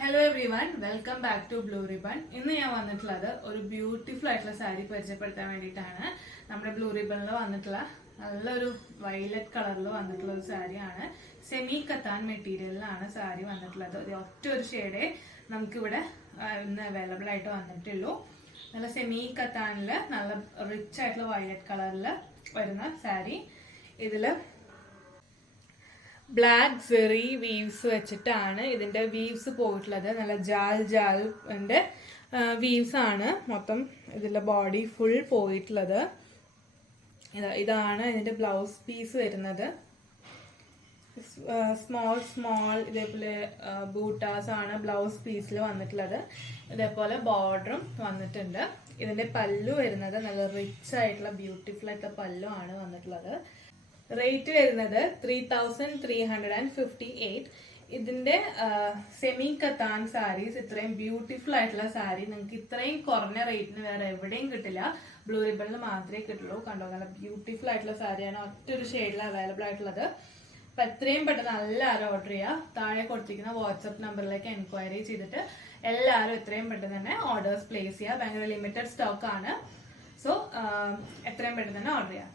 Hello everyone, welcome back to Blue Ribbon. ഇന്ന് ഞാൻ വന്നിട്ടുള്ളത് ഒരു ബ്യൂട്ടിഫുൾ ആയിട്ടുള്ള സാരി പരിചയപ്പെടുത്താൻ വേണ്ടിയിട്ടാണ്. നമ്മുടെ ബ്ലൂ റിബണിൽ വന്നിട്ടുള്ള നല്ലൊരു വയലറ്റ് കളറിൽ വന്നിട്ടുള്ള ഒരു സാരിയാണ്. സെമി കത്താൻ മെറ്റീരിയലിലാണ് സാരി വന്നിട്ടുള്ളത്. ഒറ്റ ഒരു ഷെയ്ഡേ നമുക്കിവിടെ ഇന്ന് അവൈലബിൾ ആയിട്ട് വന്നിട്ടുള്ളൂ. നല്ല സെമി കത്താനില് നല്ല റിച്ച് ആയിട്ടുള്ള വയലറ്റ് കളറിൽ വരുന്ന സാരി. ഇതില് ബ്ലാക്ക് സെറി വീവ്സ് വെച്ചിട്ടാണ് ഇതിന്റെ വീവ്സ് പോയിട്ടുള്ളത്. നല്ല ജാലിന്റെ വീവ്സ് ആണ് മൊത്തം ഇതിന്റെ ബോഡി ഫുൾ പോയിട്ടുള്ളത്. ഇതാണ് ഇതിന്റെ ബ്ലൗസ് പീസ് വരുന്നത്. സ്മോൾ ഇതേപോലെ ബൂട്ടാസ് ആണ് ബ്ലൗസ് പീസിൽ വന്നിട്ടുള്ളത്. ഇതേപോലെ ബോർഡറും വന്നിട്ടുണ്ട്. ഇതിന്റെ പല്ലു വരുന്നത് നല്ല റിച്ച് ആയിട്ടുള്ള ബ്യൂട്ടിഫുൾ ആയിട്ടുള്ള പല്ലു ആണ് വന്നിട്ടുള്ളത്. റേറ്റ് വരുന്നത് 3358. ഇതിന്റെ സെമി കത്താൻ സാരീസ് ഇത്രയും ബ്യൂട്ടിഫുൾ ആയിട്ടുള്ള സാരി നിങ്ങൾക്ക് ഇത്രയും കുറഞ്ഞ റേറ്റിന് വേറെ എവിടെയും കിട്ടില്ല. ബ്ലൂ റിബണിൽ മാത്രമേ കിട്ടുള്ളൂ. കണ്ടോ, നല്ല ബ്യൂട്ടിഫുൾ ആയിട്ടുള്ള സാരിയാണ്. ഒറ്റൊരു ഷെയ്ഡിൽ അവൈലബിൾ ആയിട്ടുള്ളത്. അപ്പൊ എത്രയും പെട്ടെന്ന് എല്ലാവരും ഓർഡർ ചെയ്യുക. താഴെ കൊടുത്തിരിക്കുന്ന വാട്സ്ആപ്പ് നമ്പറിലേക്ക് എൻക്വയറി ചെയ്തിട്ട് എല്ലാവരും എത്രയും പെട്ടെന്ന് തന്നെ ഓർഡേഴ്സ് പ്ലേസ് ചെയ്യുക. ഭയങ്കര ലിമിറ്റഡ് സ്റ്റോക്ക് ആണ്. സോ എത്രയും പെട്ടെന്ന് തന്നെ ഓർഡർ ചെയ്യുക.